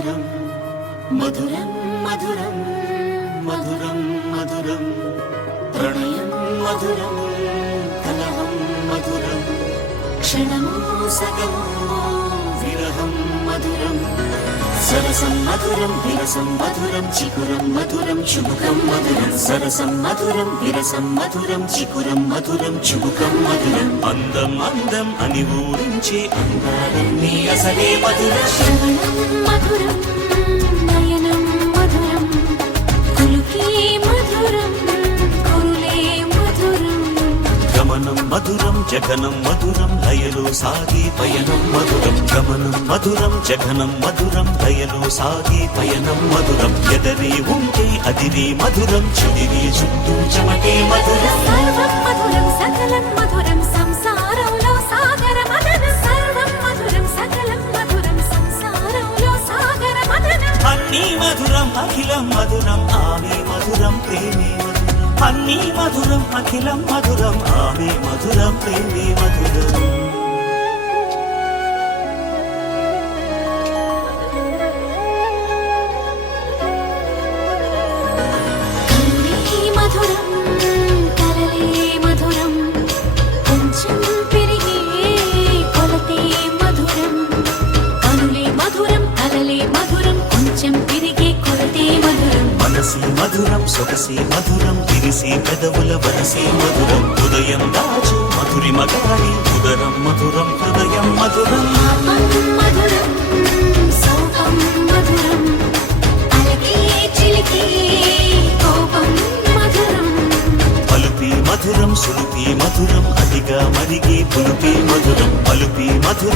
మధురం మధురం మధురం మధురం మధురం ప్రణయం మధురం కలహం మధురం క్షణము సగము విరహం మధురం సరసం మధురం విరసం మధురం చికురం మధురం చుబుకం మధురం సరసం మధురం విరసం మధురం చికురం మధురం చుబుకం మధురం అందం అందం అని ఊరించే అందాలన్నీ అసలే మధురం శ్రవణం మధురం నయనం మధురం కులుకే మధురం కురులే మధురం గమనం మధురం జగనం మధురం లయలో సాగే పయనం మధురం గమనం మధురం జగనం మధురం లయలో సాగే పయనం మధురం ఎదరే ఉంటే అదిరే మధురం చెదిరే చుట్టూ చెమటే మధురం సర్వం మధురం సకలం మధురం సంసారంలో సాగర మదనం సర్వం మధురం సకలం మధురం సంసారంలో సాగర మదనం అన్నీ మధురం అఖిలం మధురం ఆమె మధురం ప్రేమే మధురం అన్నీ మధురం అఖిలం మధురం ఆమె మధురం ప్రేమే మధురం కరుణే మధురం కలలే మధురం కొంచెం పెరిగే కొలతే మధురం కనులే మధురం కలలే మధురం కొంచెం పెరిగే కొలతే మధురం మనసి మధురం సొగసి మధురం తిరిసి పెదవుల వరసే మధురం హృదయం దాచు మధురి మగాడి ఉదరం మధురం హృదయం మధురం పాపం మధురం సోపం మధురం అలకే చిలికే కోపం మధురం పలుపి మధురం సులుపి మధురం అదిగా మరిగి పులుపి మధురం పలుపి మధురం